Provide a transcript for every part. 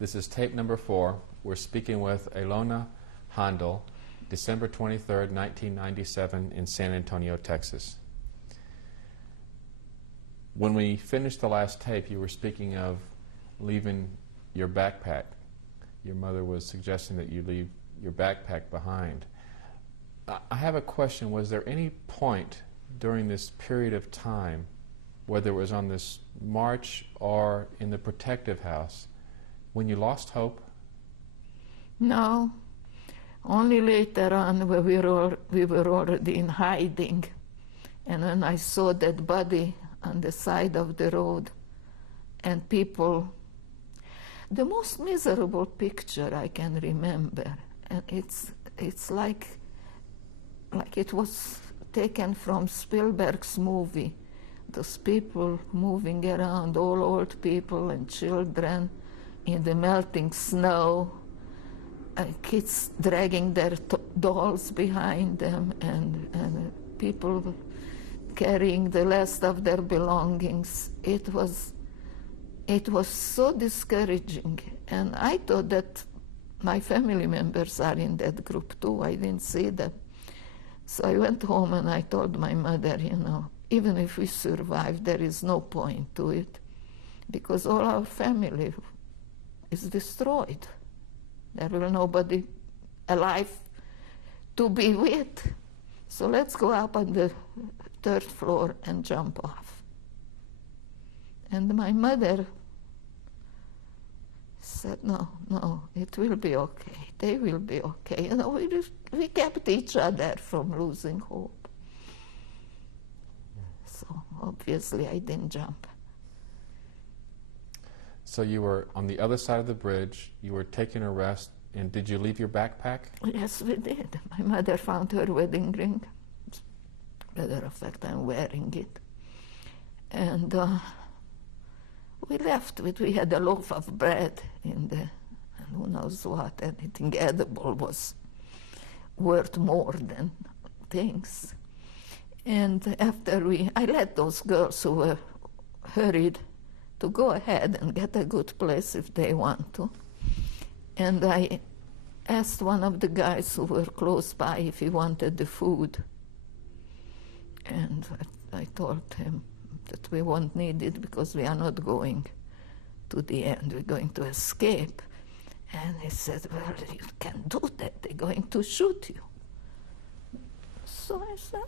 This is tape number 4. We're speaking with Ilona Haendel, December 23rd, 1997, in San Antonio, Texas. When we finished the last tape, you were speaking of leaving your backpack. Your mother was suggesting that you leave your backpack behind. I have a question. Was there any point during this period of time, whether it was on this march or in the protective house, when you lost hope? No. Only later on, when we were already in hiding, and when I saw that body on the side of the road, and people, the most miserable picture I can remember, and it's like it was taken from Spielberg's movie. Those people moving around, all old people and children in the melting snow, and kids dragging their dolls behind them, and people carrying the last of their belongings. It was so discouraging, and I thought that my family members are in that group too. I didn't see them. So I went home and I told my mother, even if we survive, there is no point to it, because all our family is destroyed. There will nobody alive to be with. So let's go up on the 3rd floor and jump off. And my mother said, no, it will be okay. They will be okay. We kept each other from losing hope. So obviously I didn't jump. So you were on the other side of the bridge, you were taking a rest, and did you leave your backpack? Yes, we did. My mother found her wedding ring. Matter of fact, I'm wearing it. And we left. We had a loaf of bread and who knows what, anything edible was worth more than things. And after I let those girls who were hurried to go ahead and get a good place if they want to. And I asked one of the guys who were close by if he wanted the food. And I told him that we won't need it because we are not going to the end. We're going to escape. And he said, well, you can't do that. They're going to shoot you. So I said,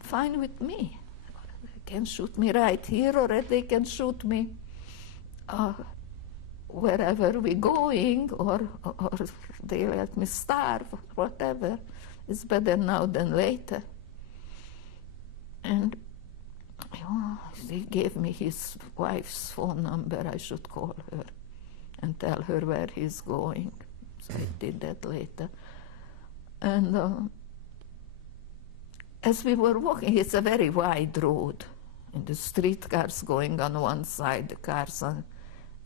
fine with me. They can shoot me right here, or they can shoot me wherever we're going, or they let me starve, whatever. It's better now than later. And he gave me his wife's phone number. I should call her and tell her where he's going. So I did that later. And as we were walking, it's a very wide road, and the streetcars going on one side, the cars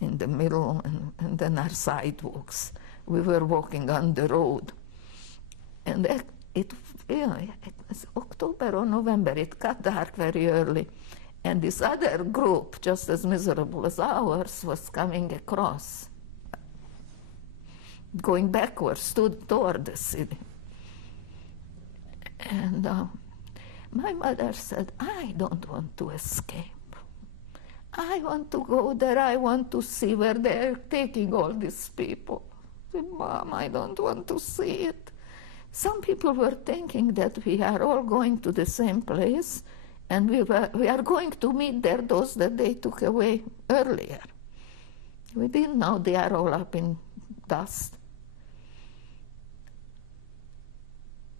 in the middle, and then our sidewalks. We were walking on the road, and it was October or November. It got dark very early, and this other group, just as miserable as ours, was coming across, going backwards toward the city. And my mother said, I don't want to escape. I want to go there. I want to see where they're taking all these people. I said, Mom, I don't want to see it. Some people were thinking that we are all going to the same place, and we are going to meet there those that they took away earlier. We didn't know they are all up in dust.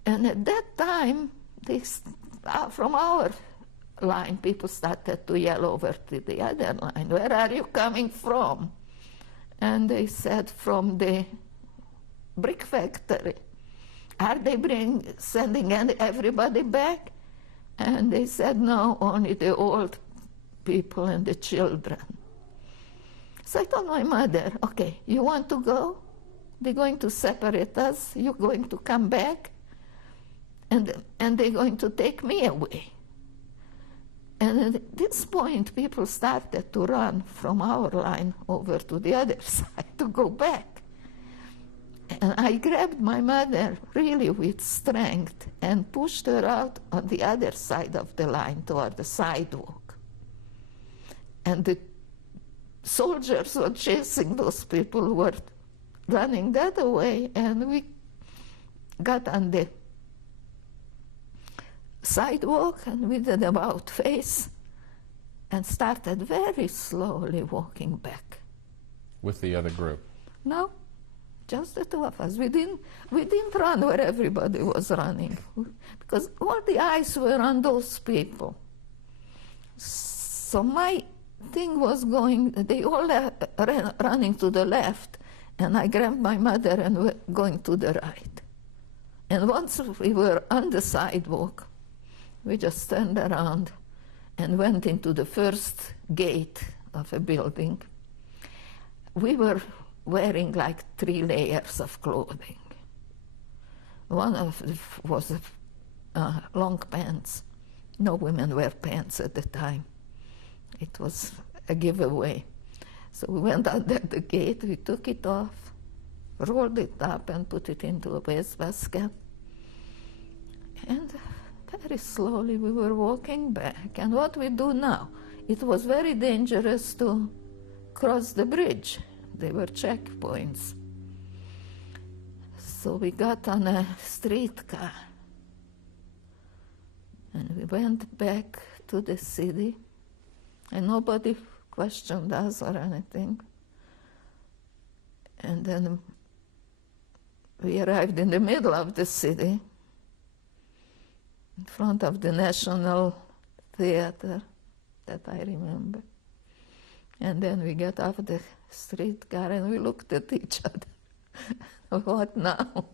And at that time, from our line, people started to yell over to the other line, where are you coming from? And they said, from the brick factory. Are they sending everybody back? And they said, no, only the old people and the children. So I told my mother, okay, you want to go? They're going to separate us. You're going to come back, and they're going to take me away. And at this point, people started to run from our line over to the other side to go back. And I grabbed my mother really with strength and pushed her out on the other side of the line toward the sidewalk. And the soldiers were chasing those people who were running the other way, and we got on the sidewalk and we did about face and started very slowly walking back. With the other group? No, just the two of us. We didn't run where everybody was running because all the eyes were on those people. So my thing was going, they all ran running to the left, and I grabbed my mother and were going to the right. And once we were on the sidewalk, we just turned around and went into the first gate of a building. We were wearing like 3 layers of clothing. One of it was long pants. No women wear pants at the time. It was a giveaway. So we went under the gate, we took it off, rolled it up and put it into a wastebasket. And very slowly we were walking back. And what we do now, it was very dangerous to cross the bridge. They were checkpoints. So we got on a streetcar and we went back to the city, and nobody questioned us or anything. And then we arrived in the middle of the city, in front of the National Theater, that I remember. And then we got off the streetcar and we looked at each other. What now?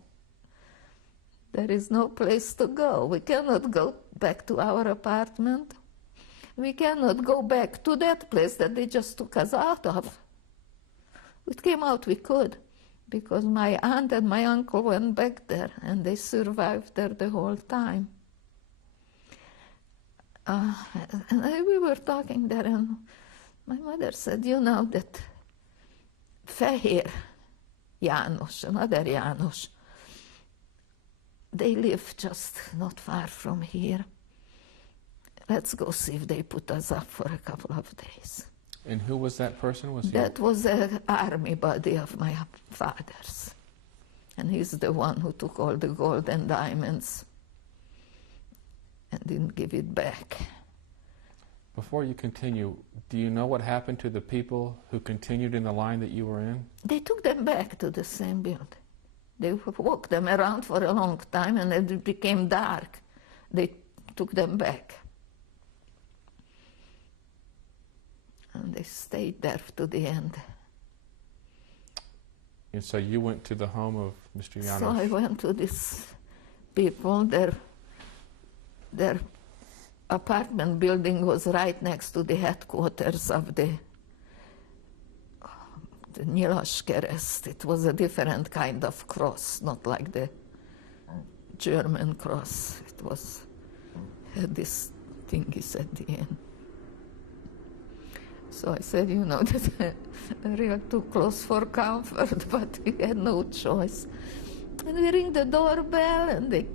There is no place to go. We cannot go back to our apartment. We cannot go back to that place that they just took us out of. It came out we could, because my aunt and my uncle went back there and they survived there the whole time. And we were talking there, and my mother said, you know that Fehér János, another János, they live just not far from here. Let's go see if they put us up for a couple of days. And who was that person? That was an army buddy of my father's. And he's the one who took all the gold and diamonds and didn't give it back. Before you continue, do you know what happened to the people who continued in the line that you were in? They took them back to the same building. They walked them around for a long time, and it became dark. They took them back. And they stayed there to the end. And so you went to the home of Mr. János. So I went to these people. Their apartment building was right next to the headquarters of the Nyilas Kereszt. It was a different kind of cross, not like the German cross. It was had this thingies at the end. So I said, you know, that real too close for comfort, but we had no choice. And we ring the doorbell, and they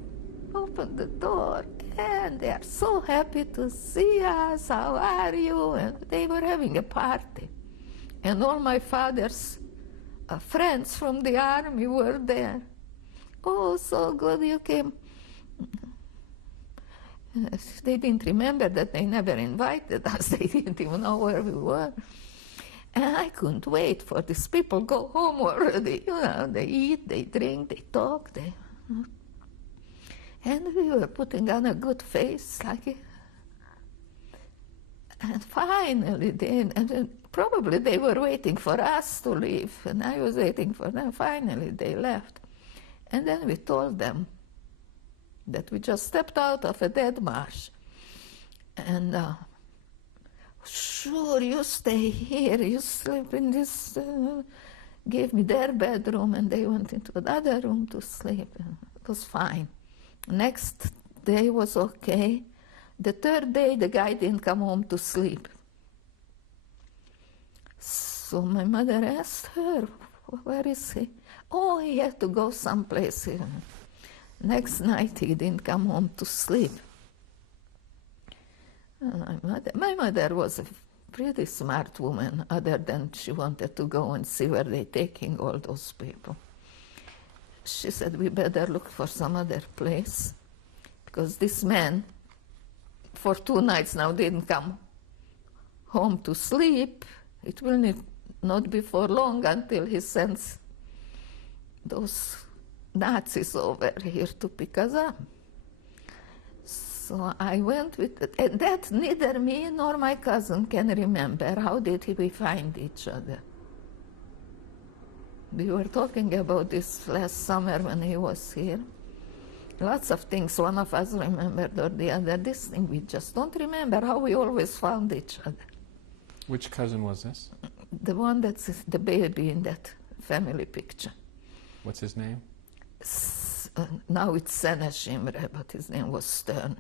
open the door, and they are so happy to see us. How are you? And they were having a party. And all my father's friends from the army were there. Oh, so good you came. They didn't remember that they never invited us. They didn't even know where we were. And I couldn't wait for these people to go home already. You know, they eat, they drink, they talk. And we were putting on a good face, and finally, probably they were waiting for us to leave, and I was waiting for them. Finally, they left. And then we told them that we just stepped out of a dead marsh. And sure, you stay here, you sleep in this, gave me their bedroom, and they went into another room to sleep. And it was fine. Next day was okay. The third day, the guy didn't come home to sleep. So my mother asked her, where is he? Oh, he had to go someplace. Next night, he didn't come home to sleep. And my mother was a pretty smart woman, other than she wanted to go and see where they're taking all those people. She said, we better look for some other place, because this man, for 2 nights now, didn't come home to sleep. It will not be for long until he sends those Nazis over here to pick us up. So I went with it, and that neither me nor my cousin can remember. How did we find each other? We were talking about this last summer when he was here. Lots of things one of us remembered or the other. This thing we just don't remember, how we always found each other. Which cousin was this? The one that's the baby in that family picture. What's his name? Now it's Seneshimre, but his name was Stern.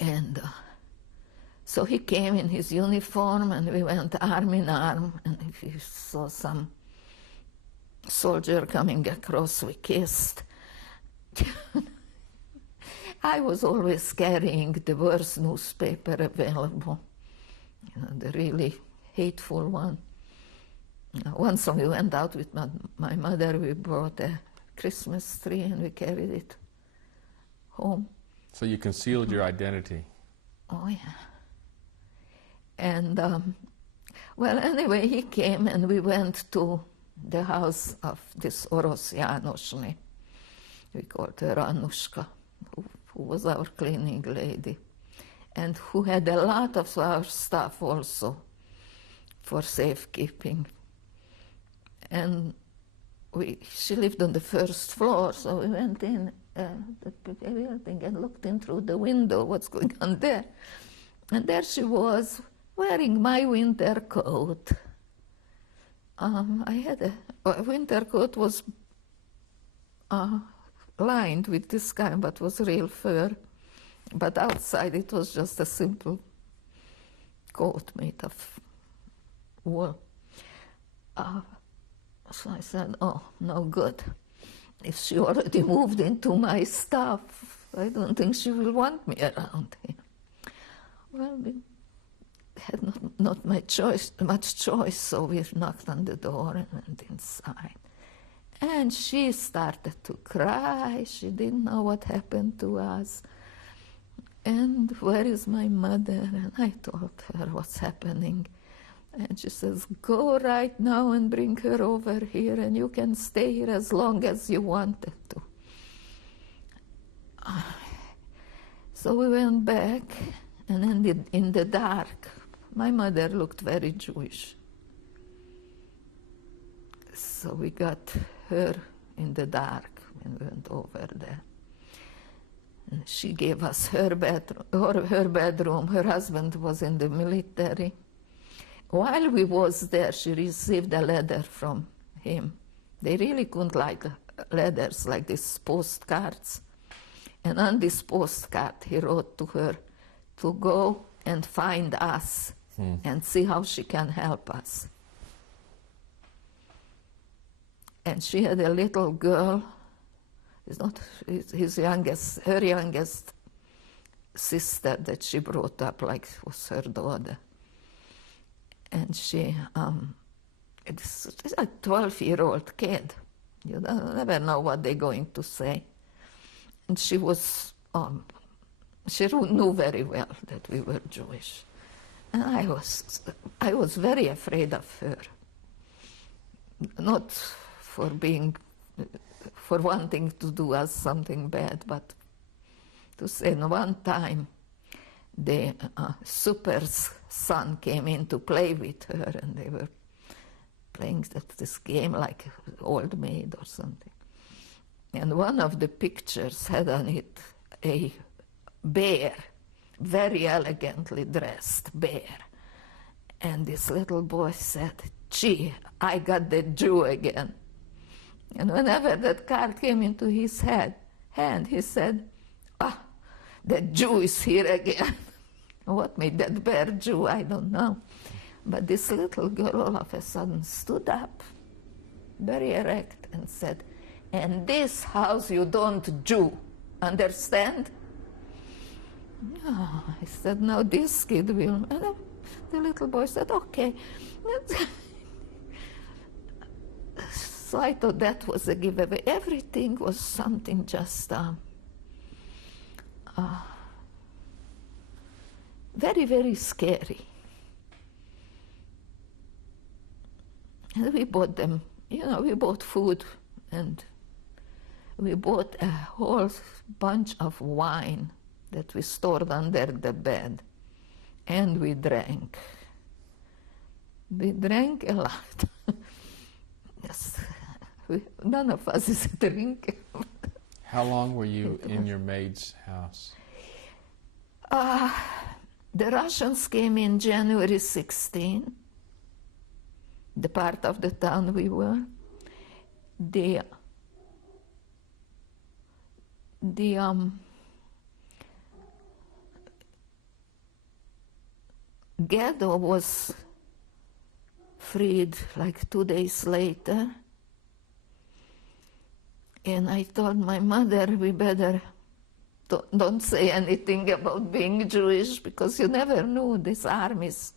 And so he came in his uniform, and we went arm in arm, and if we saw some soldier coming across, we kissed. I was always carrying the worst newspaper available, the really hateful one. Once when we went out with my mother, we brought a Christmas tree and we carried it home. So you concealed your identity. Oh, yeah. And, well, anyway, he came and we went to the house of this Oros Jánosné. We called her Anushka, who was our cleaning lady, and who had a lot of our stuff also for safekeeping. And she lived on the first floor, so we went in the building and looked in through the window, what's going on there. And there she was, wearing my winter coat. I had a winter coat was lined with this kind, but was real fur. But outside it was just a simple coat made of wool. So I said, oh, no good. If she already moved into my stuff, I don't think she will want me around here. Well, we had not much choice, so we knocked on the door and went inside. And she started to cry. She didn't know what happened to us. And where is my mother? And I told her what's happening. And she says, go right now and bring her over here, and you can stay here as long as you wanted to. So we went back, and then in the dark, my mother looked very Jewish. So we got her in the dark when we went over there. And she gave us her bedroom. Her husband was in the military. While we was there, she received a letter from him. They really couldn't like letters like these postcards. And on this postcard, he wrote to her to go and find us and see how she can help us. And she had a little girl. It's not her youngest sister that she brought up like it was her daughter. And she, it's a 12-year-old kid. You never know what they're going to say. And she was, she knew very well that we were Jewish. And I was very afraid of her. Not for wanting to do us something bad, but to say, one time, the super's son came in to play with her, and they were playing this game like Old Maid or something. And one of the pictures had on it a bear, very elegantly dressed bear. And this little boy said, gee, I got the Jew again. And whenever that card came into his hand, he said, that Jew is here again. What made that bear Jew, I don't know. But this little girl all of a sudden stood up, very erect, and said, "And this house you don't Jew, understand?" Oh, I said, "No, this kid will." And the little boy said, "Okay." So I thought that was a giveaway. Everything was something just very, very scary. And we bought them, we bought food, and we bought a whole bunch of wine that we stored under the bed, and we drank. We drank a lot. Yes, none of us is a drinker. How long were you in your maid's house? The Russians came in January 16, the part of the town we were. The ghetto was freed like 2 days later. And I told my mother, we better don't say anything about being Jewish, because you never knew. These armies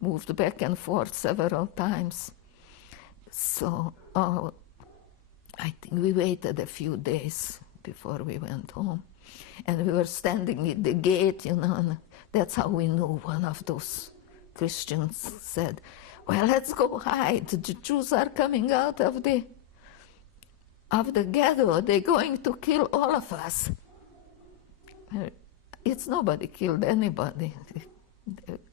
moved back and forth several times. So I think we waited a few days before we went home. And we were standing at the gate, and that's how we knew. One of those Christians said, "Well, let's go hide. The Jews are coming out of the ghetto. They're going to kill all of us." It's nobody killed anybody.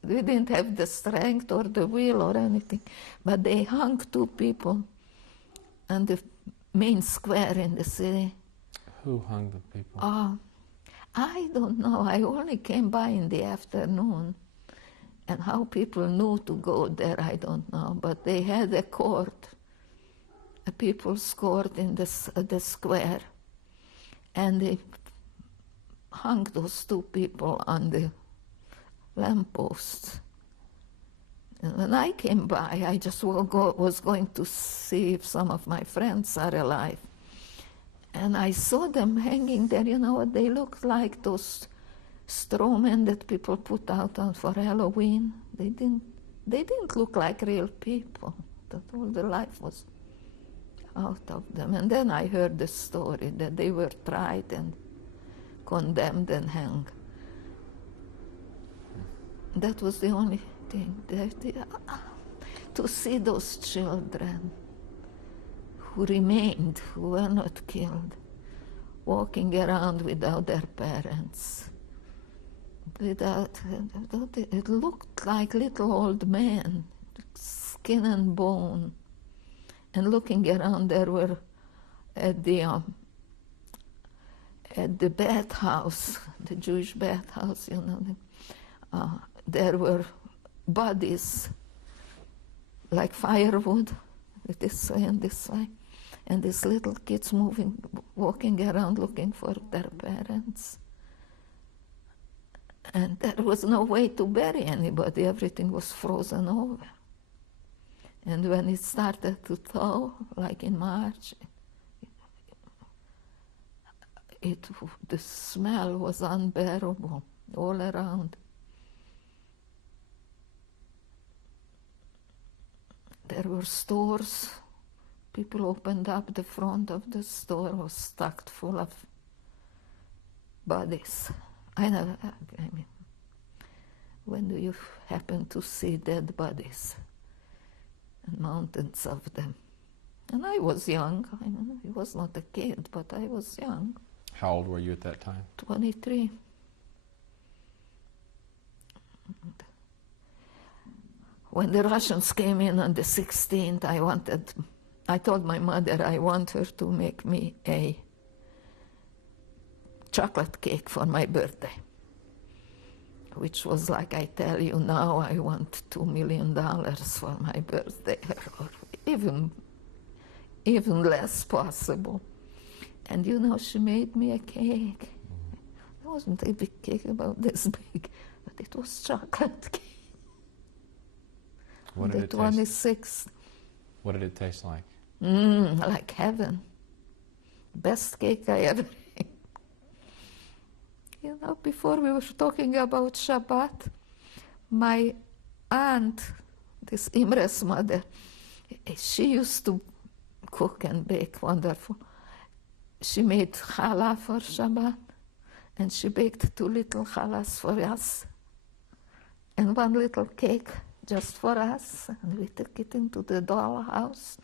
We didn't have the strength or the will or anything, but they hung 2 people on the main square in the city. Who hung the people? I don't know. I only came by in the afternoon, and how people knew to go there, I don't know. But they had a court, a people's court in the square, and they hung those 2 people on the lampposts. And when I came by, I just was going to see if some of my friends are alive. And I saw them hanging there. You know what they looked like? Those straw men that people put out on for Halloween. They didn't look like real people. That all the life was out of them. And then I heard the story that they were tried and condemned and hanged. That was the only thing. To see those children who remained, who were not killed, walking around without their parents. It looked like little old men, skin and bone. And looking around, there were at the bathhouse, the Jewish bathhouse, there were bodies like firewood, this way and this way, and these little kids walking around looking for their parents. And there was no way to bury anybody. Everything was frozen over. And when it started to thaw, like in March, the smell was unbearable all around. There were stores. People opened up the front of the store, was stocked full of bodies. I mean, when do you happen to see dead bodies? And mountains of them. And I was young. I mean, I was not a kid, but I was young. How old were you at that time? 23. When the Russians came in on the 16th, I told my mother I want her to make me a chocolate cake for my birthday, which was like, I tell you now, I want $2 million for my birthday, or even less possible. And she made me a cake. wasn't a big cake, about this big, but it was chocolate cake. What did The it taste? 26th. What did it taste like? Like heaven. Best cake I ever ate. You know, before we were talking about Shabbat, my aunt, this Imre's mother, she used to cook and bake wonderful. She made challah for Shabbat, and she baked 2 little challahs for us, and 1 little cake just for us, and we took it into the dollhouse,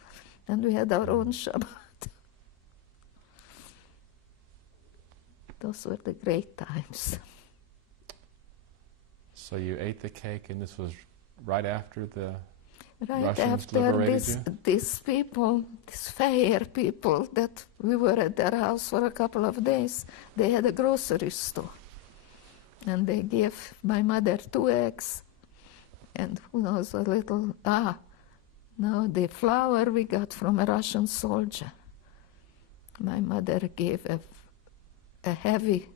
and we had our own Shabbat. Those were the great times. So you ate the cake, and this was right after the Right Russians after liberated these people, these fair people that we were at their house for a couple of days, they had a grocery store. And they gave my mother 2 eggs and who knows, a little, no, the flour we got from a Russian soldier. My mother gave a heavy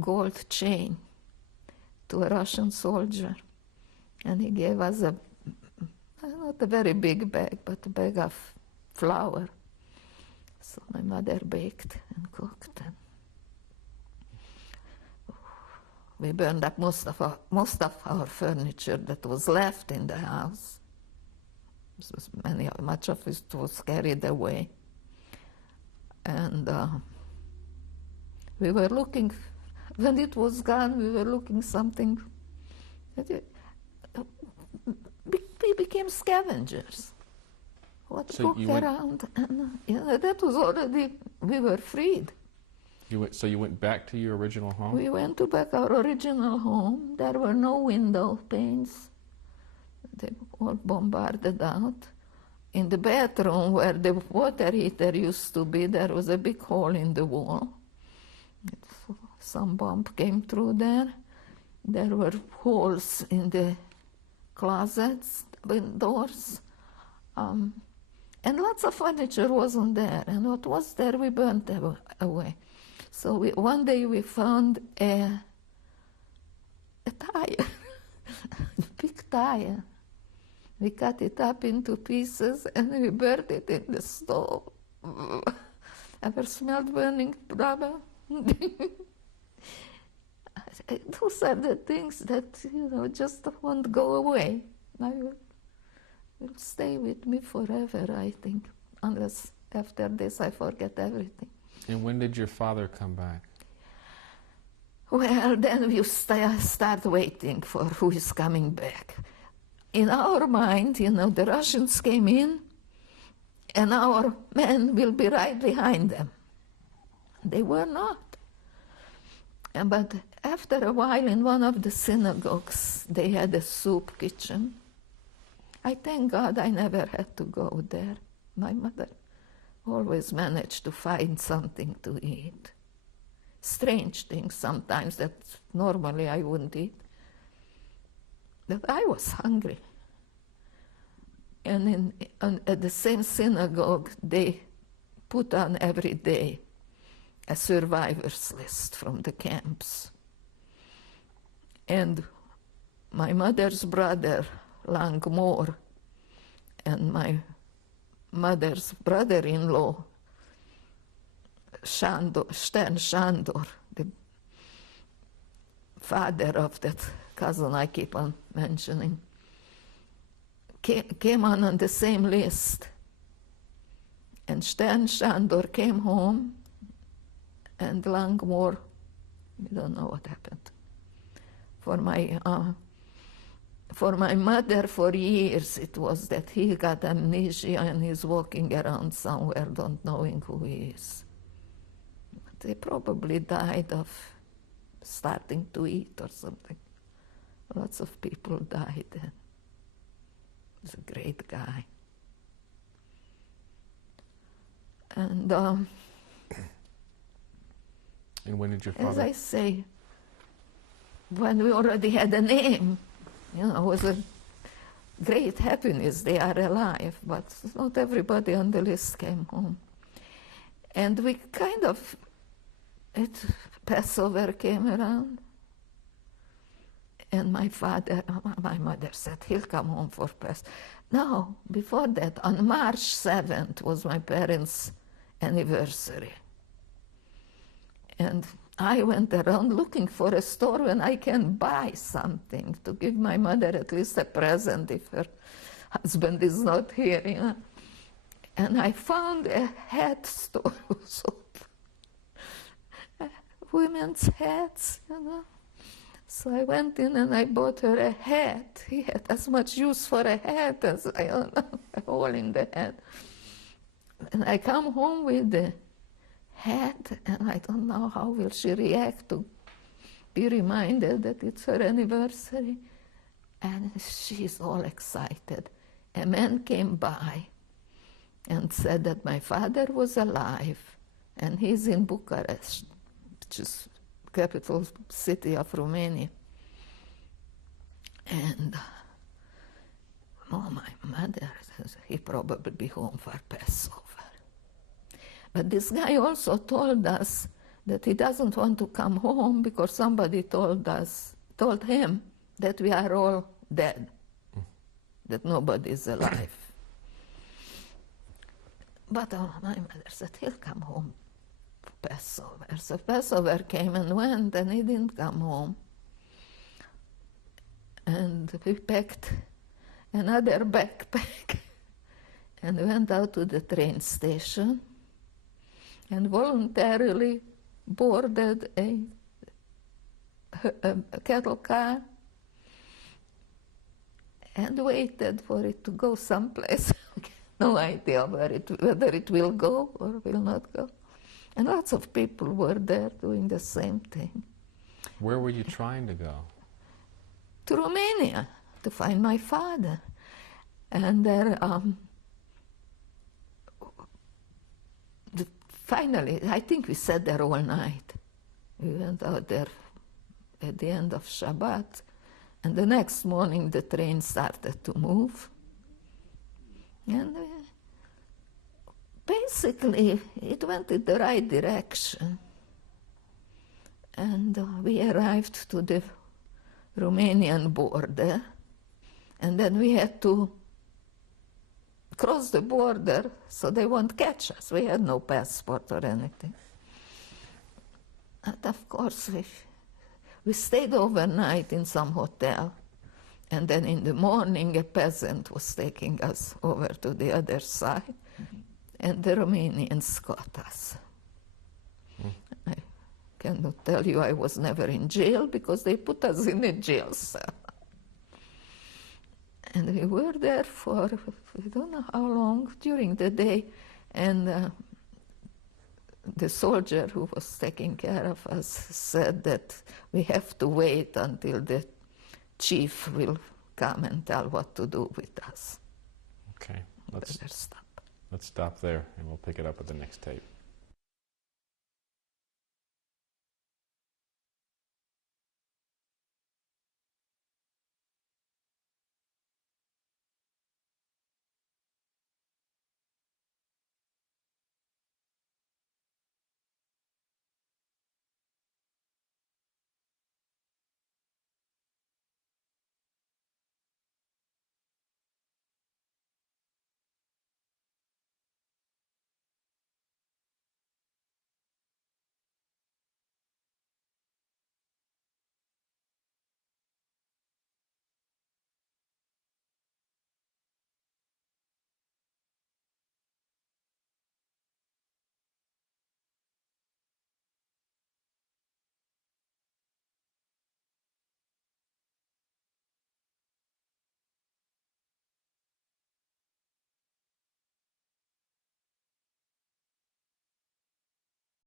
gold chain to a Russian soldier, and he gave us not a very big bag, but a bag of flour. So my mother baked and cooked, and we burned up most of our furniture that was left in the house. Much of it was carried away, and we were looking. When it was gone, we were looking something. We became scavengers. What So look you went- around, and that was already, we were freed. So you went back to your original home? We went to back our original home. There were no window panes. They were all bombarded out. In the bathroom where the water heater used to be, there was a big hole in the wall. Some bomb came through there. There were holes in the closets, doors, and lots of furniture wasn't there. And what was there, we burnt away. So one day we found a tire, a big tire. We cut it up into pieces and we burned it in the stove. Ever smelled burning rubber? Those are the things that, just won't go away. Will stay with me forever, I think, unless after this I forget everything. And when did your father come back? Well, then we start waiting for who is coming back. In our mind, the Russians came in, and our men will be right behind them. They were not. But after a while, in one of the synagogues, they had a soup kitchen. I thank God I never had to go there. My mother always managed to find something to eat. Strange things sometimes that normally I wouldn't eat. But I was hungry. And at the same synagogue, they put on every day a survivors list from the camps. And my mother's brother, Langmore, and my mother's brother-in-law, Stern Shandor, the father of that cousin I keep on mentioning, came on the same list. And Stern Shandor came home, and Langmore, we don't know what happened. For my mother, for years, it was that he got amnesia and he's walking around somewhere, not knowing who he is. They probably died of starting to eat or something. Lots of people died. He was a great guy. And when did your as father? I say, when we already had a name, it was a great happiness they are alive, but not everybody on the list came home. And we kind of Passover came around, and my mother said, he'll come home for Passover. No, before that, on March 7th was my parents' anniversary. And I went around looking for a store when I can buy something to give my mother at least a present if her husband is not here, you know. And I found a hat store, so women's hats, you know. So I went in and I bought her a hat. He had as much use for a hat as I don't know, a hole in the hat. And I come home with the hat, and I don't know how will she react to be reminded that it's her anniversary. And she's all excited. A man came by and said that my father was alive, and he's in Bucharest, which is capital city of Romania. And my mother says he probably be home for Passover. But this guy also told us that he doesn't want to come home because somebody told him that we are all dead, that nobody is alive. But my mother said he'll come home for Passover. So Passover came and went, and he didn't come home. And we packed another backpack and went out to the train station and voluntarily boarded a cattle car and waited for it to go someplace. No idea whether it will go or will not go. And lots of people were there doing the same thing. Where were you trying to go? To Romania to find my father. And there, finally, I think we sat there all night. We went out there at the end of Shabbat, and the next morning the train started to move. And basically, it went in the right direction. And we arrived to the Romanian border, and then we had to cross the border so they won't catch us. We had no passport or anything. And of course, we stayed overnight in some hotel, and then in the morning a peasant was taking us over to the other side, and the Romanians caught us. I cannot tell you I was never in jail because they put us in a jail cell. And we were there for, I don't know how long, during the day, and the soldier who was taking care of us said that we have to wait until the chief will come and tell what to do with us. Okay, Let's stop there, and we'll pick it up at the next tape.